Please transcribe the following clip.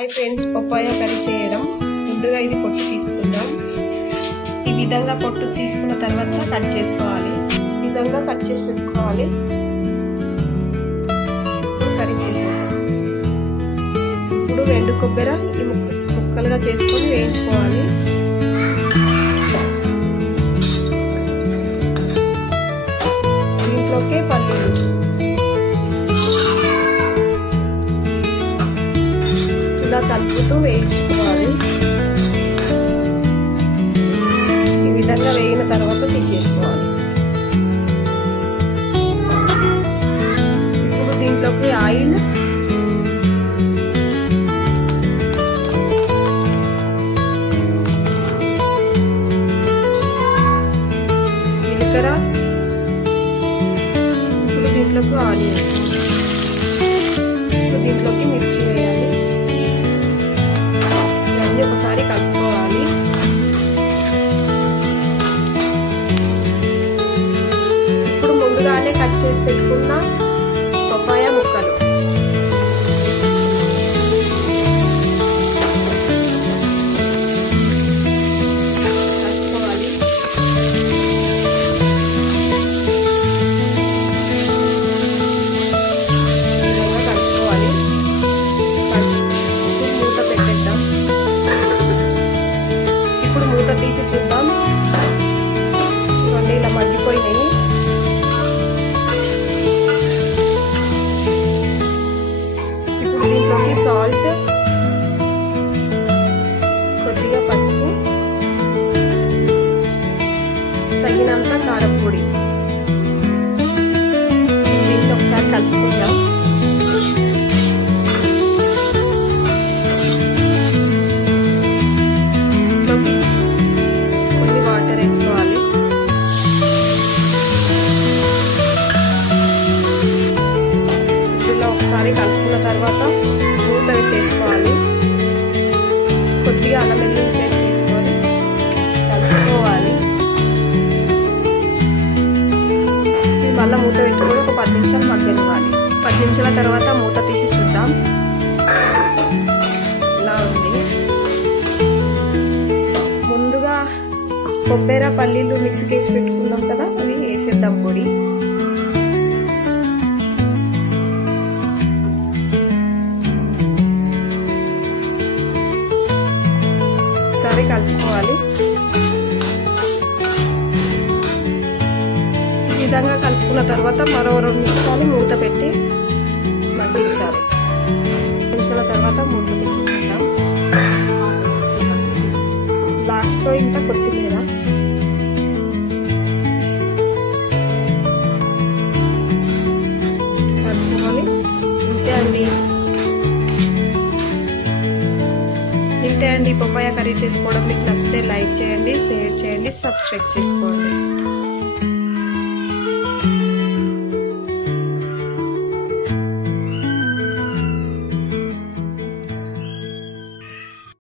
hi friends papaya करी చేయడం ముందుగా ఇది పొట్టు తీసుకుందాం ఈ విధంగా పొట్టు తీసుకున్న తర్వాత కట్ చేసుకోవాలి ఈ విధంగా కట్ చేసి పెట్టుకోవాలి కరి చేసేద్దాం ఇప్పుడు ఎండు కొబ్బరి ఈ ముక్కలుగా చేసుకొని వేయించుకోవాలి దీంట్లోకే పల్లీలు ఇలా కలుపుతూ వేయించుకోవాలి ఈ విధంగా వేగిన తర్వాత తీసేసుకోవాలి ఇప్పుడు దీంట్లోకి ఆయిల్ జీలకర్ర ఇప్పుడు దీంట్లోకి ఆనియన్ ఇప్పుడు దీంట్లోకి మిర్చి వేయాలి ఒకసారి కలుపుకోవాలి ఇప్పుడు ముందుగానే కట్ చేసి పెట్టుకున్న పపాయ ముక్కలు కలుపుకోవాలి కలుపుకోవాలి మూత పెట్టేద్దాం ఇప్పుడు మూత తీసి చూద్దాం ఇవన్నీ ఇలా మగ్గిపోయినాయి ఇప్పుడు దీంట్లోకి సాల్ట్ కొద్దిగా పసుపు తగినంత కారం పొడి దీంట్లో ఒకసారి కలుపుకుందాం కలుపుకున్న తర్వాత మూత పెట్టేసుకోవాలి కొద్దిగా అల్లం వెల్లుల్లి పేస్ట్ తీసుకొని కలుపుకోవాలి మళ్ళీ మూత పెట్టుకొని ఒక 10 నిమిషాలు మగ్గనివ్వాలి 10 నిమిషాల తర్వాత మూత తీసి చూద్దాం ఇలా ఉంది ముందుగా కొబ్బరి పల్లీలు మిక్సీకి వేసి పెట్టుకున్నాం కదా అవి వేసేద్దాం పొడి ఒకసారి కలుపుకోవాలి ఈ విధంగా కలుపుకున్న తర్వాత మరో 2 నిమిషాలు మూత పెట్టి మగ్గించాలి 2 నిమిషాల తర్వాత మూత తీసుకుంటాం లాస్ట్లో ఇంత కొత్తిమీర కలుపుకోవాలి ఇంతే అండి పపాయ కర్రీ చేసుకోవడం మీకు నచ్చితే లైక్ చేయండి షేర్ చేయండి సబ్స్క్రైబ్ చేసుకోండి